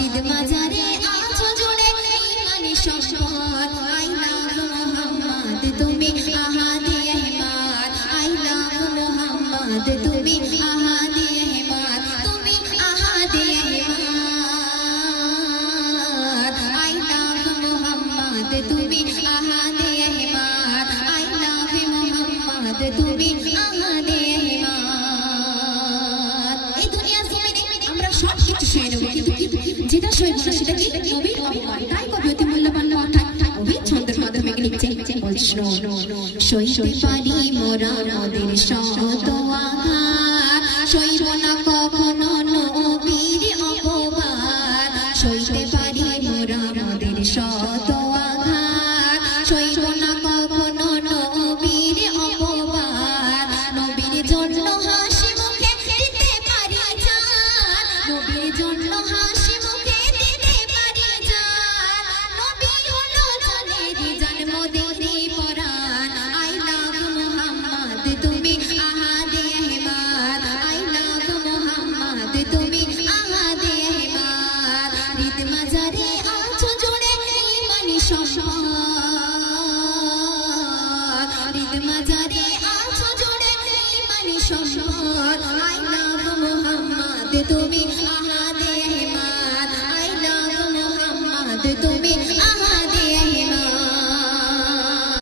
হৃদ মাঝারে আছো জুড়ে ইমানি সম্পদ আই লাভ মোহাম্মদ তুমি আহাদে আহমদ আই লাভ মোহাম্মদ তুমি আহাদে আহমদ তুমি আহাদে আহমদ আই লাভ মোহাম্মদ তুমি আহাদে আহমদ আই লাভ মোহাম্মদ তুমি আহাদে যেটা সইব না সেটা কি নবীর অপমান তাই কবি অতি মূল্যবান কবি ছন্দের মাধ্যমে লিখছে সইতে পারি মোরা মোদের শত আঘাত সইব না কখনো নবীর অপমান সইতে পারি মোরা মোদের শত আঘাত সইব না কখনো নবীর অপমান নবীর জন্য হাসি মুখে দিতে পারি জান নবীর জন্য হাসি হৃদ মাঝারে আছো জুড়ে ইমানি সম্পদ আই লাভ মোহাম্মদ তুমি আহাদে আহমদ আই লাভ মোহাম্মদ তুমি